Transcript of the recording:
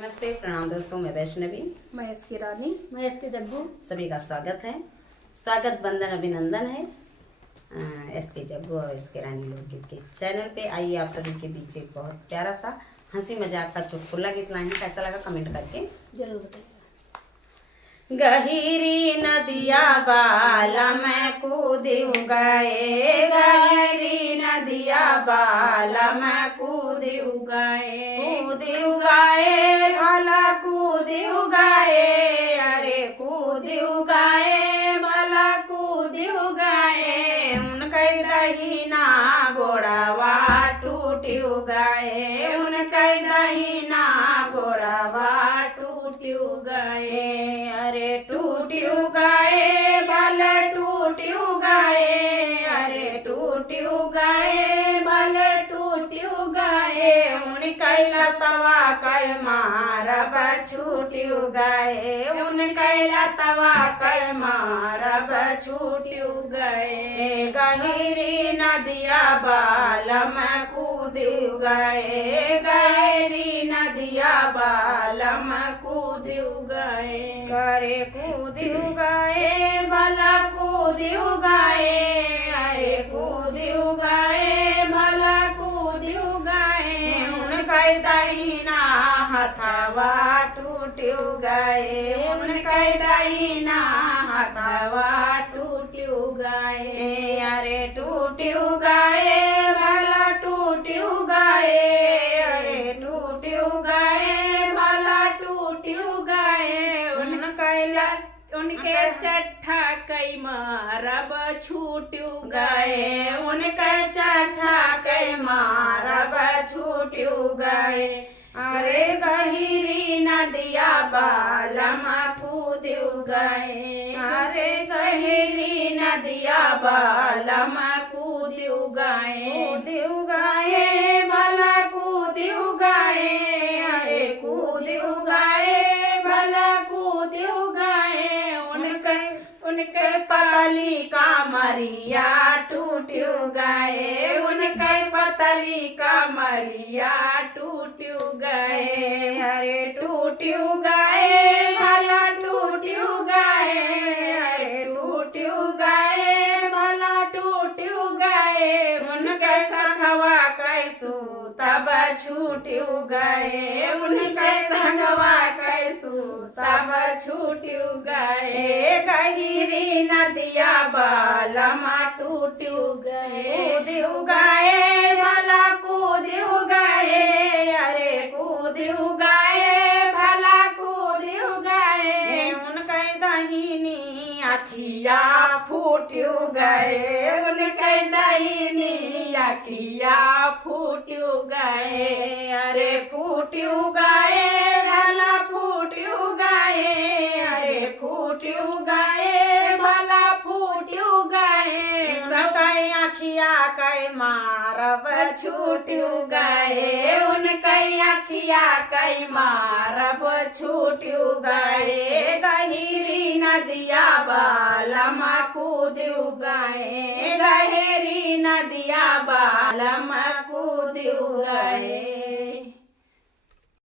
नमस्ते, प्रणाम दोस्तों। मैं वैष्णवी, मैं इसकी रानी, मैं इसके जग्गू। सभी का स्वागत है। स्वागत वंदन अभिनंदन है एसके जग्गू और एसके रानी लोकगीत के चैनल पे। आइए आप सभी के बीच एक बहुत प्यारा सा हंसी मजाक का चुटकुला गीत लाए हैं। कैसा लगा कमेंट करके जरूर बताइए। गहिरी नदिया बाला मैं कूदूं गए, गहिरी नदिया बाला मैं कूदूं गए, कूदूं गए भला कूदूं गए, अरे कूदूं गए भला कूदूं गए, उनके दहीना गोड़वा टूटू गए, उनके दहीना गोड़वा टूटू गए, अरे टूटू गए भल टूटू गए, अरे टूटू गए भल टूटू गए, उनके लतवा कै मारब छूटू गए, उनके लतवा कै मारब छूटू गए, गहिरी नदिया बाल में कूदू गए, गहिरी नदिया बाल में कूदू गए, करे कूदू गए भला कूदू गए, अरे कूदू गए भला कूदू गए, उनके दहीना हथवा टूटू गए, उनके दहीना हथवा टूटू गए, अरे टूटू गए भला टूटू गए, अरे टूटू गए भला टूटू गए, उनके चट्ठा कई मारब छूटू गए, उनके चट्ठा कई मारब छूटू गए, अरे गहिरी नदिया बाल में कूदू गए, अरे गहिरी नदिया बाल में कूदू गए, कूदू गए भला कूदू गए, अरे कूदू गए भला कूदू गए, उनके पतली का मरिया टूटू गए, उनके पतली का मरिया टूटू गए, अरे टूटू गए भला टूटू गए, अरे टूटू गए भला टूटू गए, उनके संगवा कैसू तब छूटू गए, उनके संगवा कैसू तब छूटू गए, गहिरी नदिया बाल में टूटू गए, कूदू गए भला कूदू गए, अरे कूदू गए भला कूदू गए, उनके दहीनी अखिया फूटू गए, उनके दहीनी अखिया फूटू गए, अरे फूटू गए भला फूटू गए, अरे फूटू गए भला फूटू गए, सबके अखिया कै मारब छूटू गए, उनके अखिया कै मारब छूटू गए, गहिरी नदिया बाल में कूदू गए, गहिरी नदिया बाल में कूदू गए।